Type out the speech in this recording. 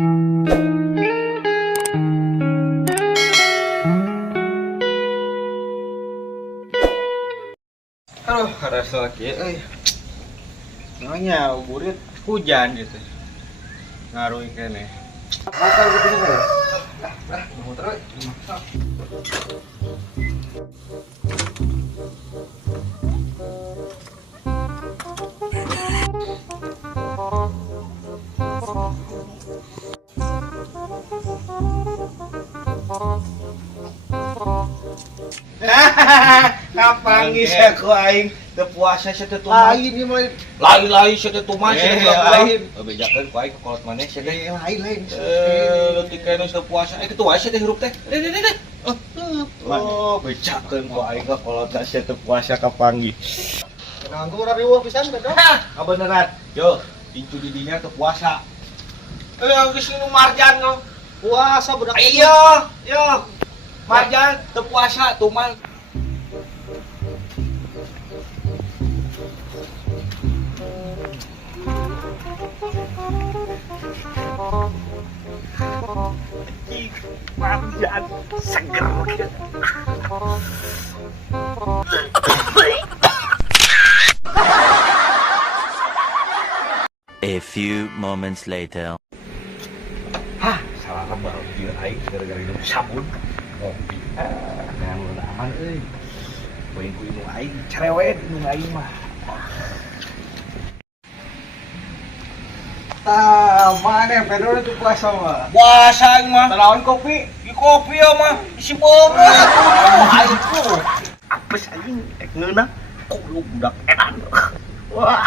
Aduh, rasa lagi. Namanya burit hujan gitu. Ngaruh kene. Bakal gitu ya. Mau terus. Kapan bisa ku aing teu puasa saya teu tumas. Lain ieu mah Lain saya teu tumas saya lain. bejakeun ku aing kolot maneh saya teh. Lain. Leutik kana teu puasa. Kitu wae saya teh hirup teh. Deh. Oh, bejakeun ku aing kolot saya teu puasa kapanggih. Nganggur ari weuh pisan bedo. Beneran. Yo, pintu di dinya teu puasa. Geus nu marjan lo. Puasa budak. Iya, yo. Marjan teu puasa tumal. Marjan seger gitu. A few moments later. Hah, salah baru dia aing gara-gara minum sabun. Ngopi. Yang udah aman euy. Poin ku indung aing cerewet indung aing mah. Mana Pedro itu puasa mah? Puasa aing mah. Tanaon kopi, di kopi ya mah isi bobo. Aing tuh. Apes aing ek ngeunah. Kok lu budak edan. Wah.